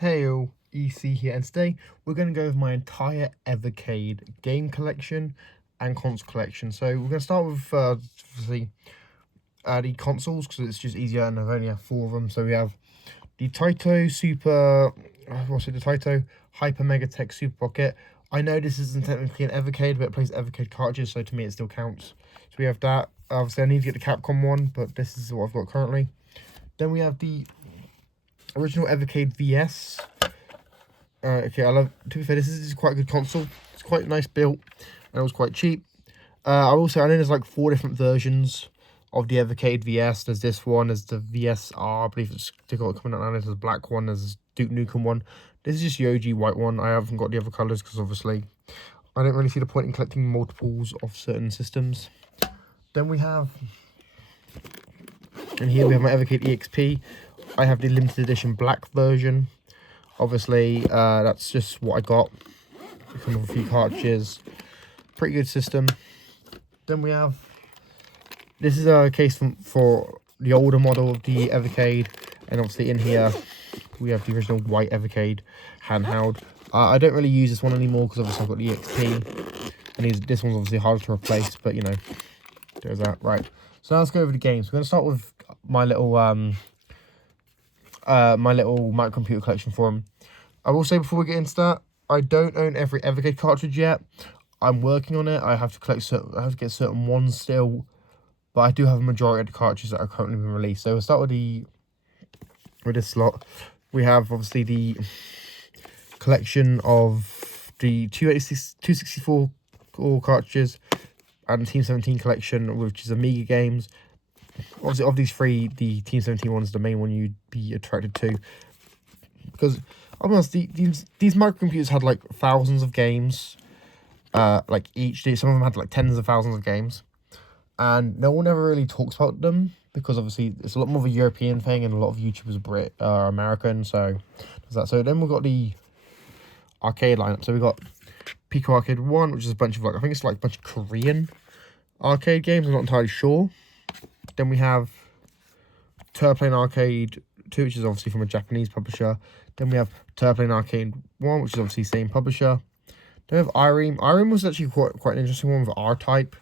Heyo, EC here, and today we're going to go over my entire Evercade game collection and console collection. So we're going to start with obviously the consoles because it's just easier, and I've only have 4 of them. So we have the Taito Super, the Taito Hyper Mega Tech Super Pocket. I know this isn't technically an Evercade, but it plays Evercade cartridges, so to me it still counts. So we have that. Obviously I need to get the Capcom one, but this is what I've got currently. Then we have the original Evercade VS. Okay, to be fair, this is quite a good console. It's quite nice built, and it was quite cheap. I know there's like 4 different versions of the Evercade VS. There's this one, there's the VSR, I believe it's coming out now. There's the black one, there's Duke Nukem one. This is just the OG white one. I haven't got the other colours because obviously I don't really see the point in collecting multiples of certain systems. Then we have, and here we have my Evercade EXP. I have the limited edition black version. Obviously, that's just what I got. Come with a few cartridges. Pretty good system. Then we have, this is a case for the older model of the Evercade, and obviously in here we have the original white Evercade handheld. I don't really use this one anymore because obviously I've got the EXP, and this one's obviously harder to replace. But you know, there's that. Right. So now let's go over the games. We're going to start with my little microcomputer collection for them. I will say before we get into that, I don't own every Evercade cartridge yet. I'm working on it. I have to get certain ones still, but I do have a majority of the cartridges that are currently being released. So we'll start with this slot. We have obviously the collection of the 264 cartridges and the Team 17 collection, which is Amiga games. Obviously, of these 3, the Team 17 one is the main one you'd be attracted to, because I'll be honest, these microcomputers had like thousands of games, like each. Some of them had like tens of thousands of games, and no one ever really talks about them because obviously it's a lot more of a European thing, and a lot of YouTubers are American. So there's that. So then we've got the arcade lineup. So we got Pico Arcade 1, which is a bunch of I think it's like a bunch of Korean arcade games. I'm not entirely sure. Then we have Turboplane Arcade 2, which is obviously from a Japanese publisher. Then we have Turboplane Arcade 1, which is obviously same publisher. Then we have Ireme. Ireme was actually quite an interesting one with R-Type.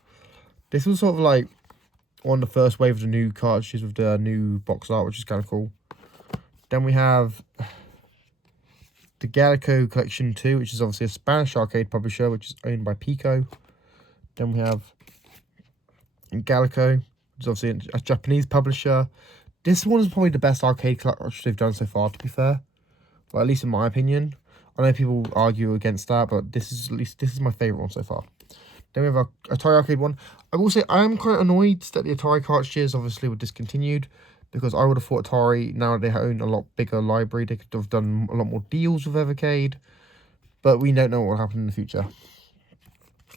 This was sort of like one of the first wave of the new cartridges with the new box art, which is kind of cool. Then we have the Gallico Collection 2, which is obviously a Spanish arcade publisher, which is owned by Pico. Then we have Gallico, which is obviously a Japanese publisher. This one is probably the best arcade cartridge they've done so far, to be fair. Well, at least in my opinion. I know people argue against that, but this is my favourite one so far. Then we have a Atari Arcade 1. I will say I am quite annoyed that the Atari cartridges obviously were discontinued, because I would have thought Atari, now that they own a lot bigger library, they could have done a lot more deals with Evercade. But we don't know what will happen in the future.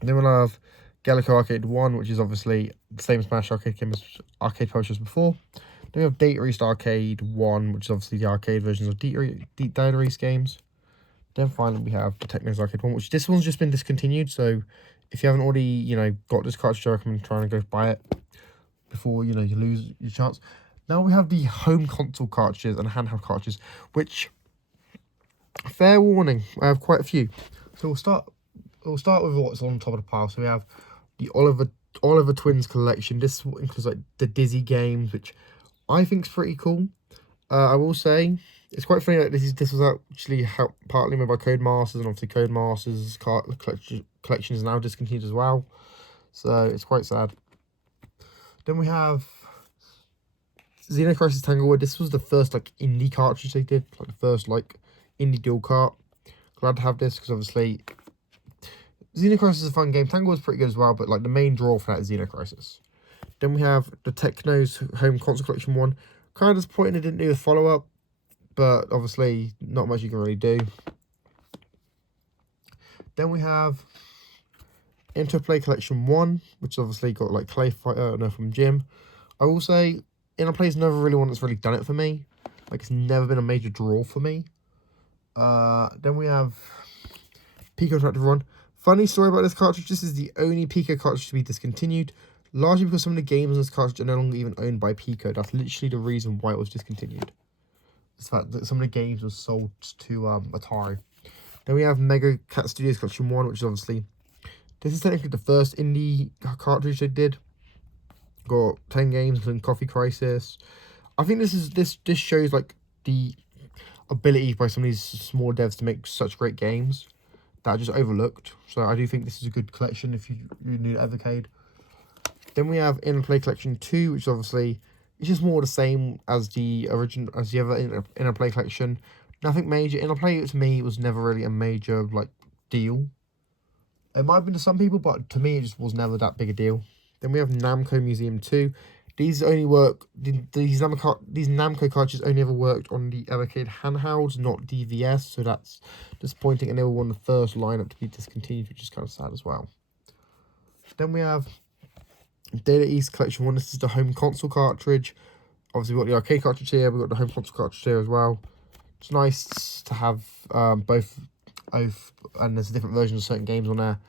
Then we'll have Gallico Arcade 1, which is obviously the same Smash arcade game as arcade publishers before. Then we have Data East Arcade 1, which is obviously the arcade versions of Data East games. Then finally we have the Technos Arcade 1, which this one's just been discontinued. So if you haven't already, got this cartridge, I recommend trying to go buy it before, you lose your chance. Now we have the home console cartridges and handheld cartridges, which, fair warning, I have quite a few. So we'll start with what's on top of the pile. So we have the Oliver Twins collection. This includes like the Dizzy games, which I think is pretty cool. I will say it's quite funny that this was actually partly made by Codemasters, and obviously Codemasters collection is now discontinued as well. So it's quite sad. Then we have Xeno Crisis Tanglewood. This was the first like indie cartridge they did, like the first like indie dual cart. Glad to have this because obviously Xeno Crisis is a fun game. Tanglewood's pretty good as well, but like the main draw for that is Xeno Crisis. Then we have the Technos Home Console Collection 1. Kind of disappointing it didn't do a follow-up, but obviously not much you can really do. Then we have Interplay Collection 1, which obviously got like Clay Fighter from Jim. I will say Interplay's never really one that's really done it for me. Like, it's never been a major draw for me. Then we have Pico Interactive 1. Funny story about this cartridge, this is the only Pico cartridge to be discontinued, largely because some of the games on this cartridge are no longer even owned by Pico. That's literally the reason why it was discontinued. the fact that some of the games were sold to Atari. Then we have Mega Cat Studios Collection 1, which is obviously, this is technically the first indie cartridge they did. Got 10 games, including Coffee Crisis. I think this shows like the ability by some of these small devs to make such great games that are just overlooked. So I do think this is a good collection if you need Evercade. Then we have Interplay Collection 2, which obviously is just more the same as the original, as the other Interplay Collection. Nothing major. Interplay to me was never really a major like deal. It might have been to some people, but to me it just was never that big a deal. Then we have Namco Museum 2. These only work, these Namco cartridges only ever worked on the Evercade handhelds, not DVS, so that's disappointing, and they were one of the first lineup to be discontinued, which is kind of sad as well. Then we have Data East Collection 1. This is the home console cartridge. Obviously we've got the arcade cartridge here, we've got the home console cartridge here as well. It's nice to have both, and there's different versions of certain games on there.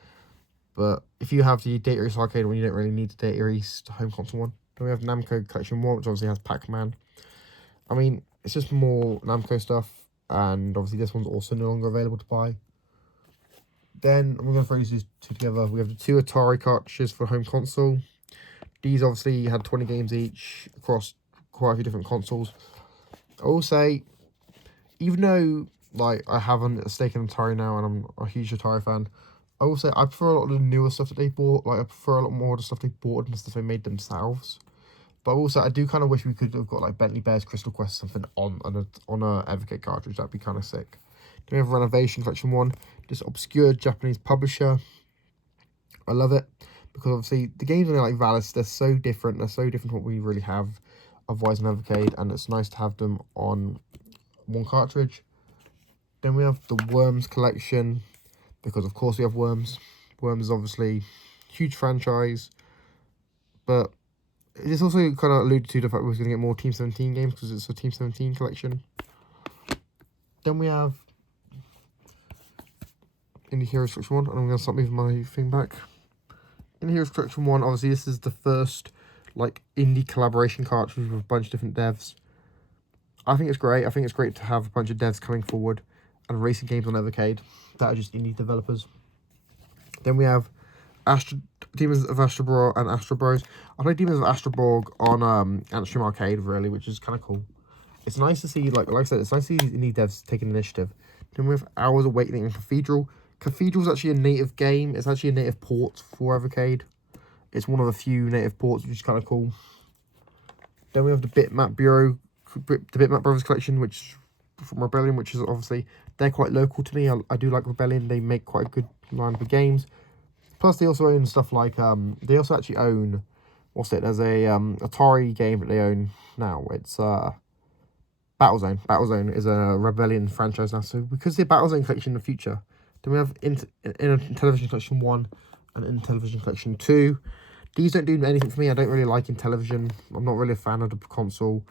But if you have the Data East arcade one, you don't really need the Data East home console one. Then we have Namco Collection 1, which obviously has Pac-Man. I mean, it's just more Namco stuff, and obviously this one's also no longer available to buy. Then we're going to throw these two together. We have the 2 Atari cartridges for home console. These obviously had 20 games each across quite a few different consoles. I will say, even though like I have a stake in Atari now and I'm a huge Atari fan, I will say I prefer a lot of the newer stuff that they bought. Like I prefer a lot more of the stuff they bought than the stuff they made themselves. But also I do kind of wish we could have got like Bentley Bears Crystal Quest something on a Evercade cartridge. That'd be kind of sick. Then we have Renovation Collection 1. This obscure Japanese publisher. I love it because obviously the games are like Valis. They're so different. They're so different from what we really have otherwise in Evercade, and it's nice to have them on one cartridge. Then we have the Worms Collection, because of course we have Worms. Worms is obviously a huge franchise, but it's also kind of alluded to the fact we're going to get more Team 17 games because it's a Team 17 collection. Then we have Indie Heroes Collection 1, and I'm going to stop moving my thing back. Indie Heroes Collection 1, obviously this is the first like indie collaboration cartridge with a bunch of different devs. I think it's great. I think it's great to have a bunch of devs coming forward and racing games on Evercade that are just indie developers. Then we have Demons of Astroborg and Astro Bros. I played Demons of Astroborg on Antstream Arcade, really, which is kind of cool. It's nice to see, like I said, it's nice to see these indie devs taking initiative. Then we have Hours Awakening and Cathedral. Cathedral's actually a native game. It's actually a native port for Evercade. It's one of a few native ports, which is kind of cool. Then we have the Bitmap Brothers collection, which from Rebellion, which is obviously, they're quite local to me. I do like Rebellion. They make quite a good lineup of games. Plus, they also own stuff like, they also actually own, there's a Atari game that they own now. It's Battlezone. Battlezone is a Rebellion franchise now. So we could see a Battlezone collection in the future. Then we have Intellivision Collection 1 and Intellivision Collection 2. These don't do anything for me. I don't really like Intellivision. I'm not really a fan of the console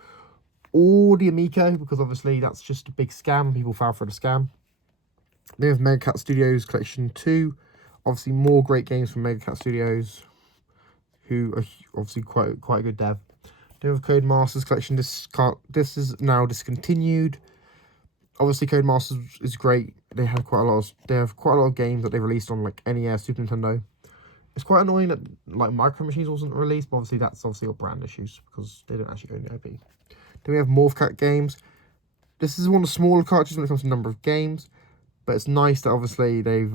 or the Amico, because obviously that's just a big scam. People fall for the scam. Then we have Mega Cat Studios Collection 2. Obviously more great games from Mega Cat Studios, who are obviously quite a good dev. Then we have Codemasters Collection. This is now discontinued. Obviously Codemasters is great. They have quite a lot of games that they released on like NES, Super Nintendo. It's quite annoying that like Micro Machines wasn't released, but obviously that's obviously got brand issues because they don't actually own the IP. Then we have Morphcat Games. This is one of the smaller cartridges when it comes to number of games, but it's nice that obviously they've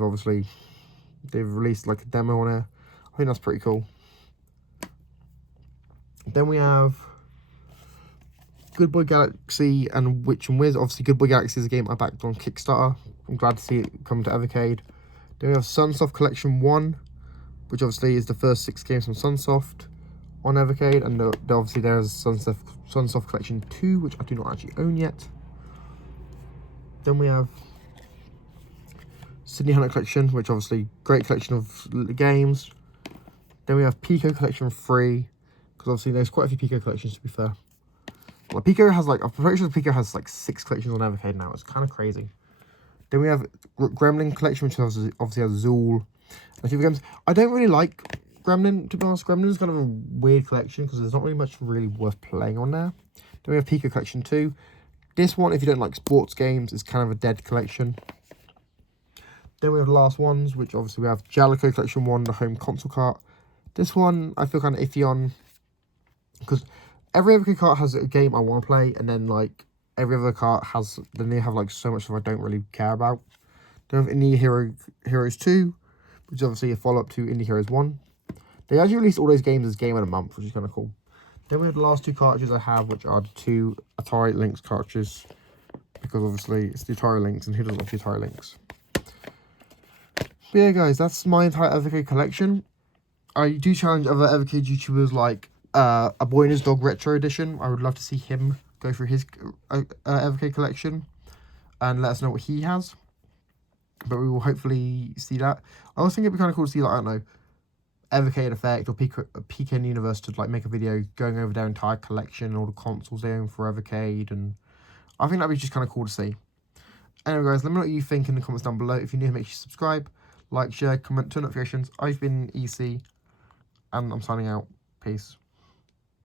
released like a demo on it. I think that's pretty cool. Then we have Good Boy Galaxy and Witch and Wiz. Obviously Good Boy Galaxy is a game I backed on Kickstarter. I'm glad to see it come to Evercade. Then we have Sunsoft Collection 1, which obviously is the first 6 games from Sunsoft on Evercade, and obviously there's Sunsoft Collection 2, which I do not actually own yet. Then we have Sydney Hunter Collection, which obviously great collection of games. Then we have Pico Collection 3, because obviously there's quite a few Pico collections, to be fair. Well, Pico has like, I'm pretty sure Pico has like 6 collections on Evercade now. It's kind of crazy. Then we have Gremlin Collection, which obviously has Zool and a few games. I don't really like Gremlin, to be honest. Gremlin is kind of a weird collection because there's not really much really worth playing on there. Then we have Pico Collection 2. This one, if you don't like sports games, is kind of a dead collection. Then we have the last ones, which obviously we have Jellicoe Collection 1, the home console cart. This one I feel kind of iffy on, because every Evercade cart has a game I want to play, and then like every other cart has, then they have like so much stuff I don't really care about. Then we have Indie Heroes 2, which is obviously a follow-up to Indie Heroes 1. They actually released all those games as game of the month, which is kind of cool. Then we have the last 2 cartridges I have, which are the 2 Atari Lynx cartridges, because obviously it's the Atari Lynx, and who doesn't love the Atari Lynx? But yeah, guys, that's my entire Evercade collection. I do challenge other Evercade YouTubers like A Boy and His Dog Retro Edition. I would love to see him go through his Evercade collection and let us know what he has. But we will hopefully see that. I also think it'd be kind of cool to see, like, I don't know, Evercade Effect or PKN Universe to like make a video going over their entire collection, all the consoles they own for Evercade, and I think that'd be just kind of cool to see. Anyway, guys, let me know what you think in the comments down below. If you're new, make sure you subscribe, like, share, comment, turn notifications. I've been EC, and I'm signing out. Peace.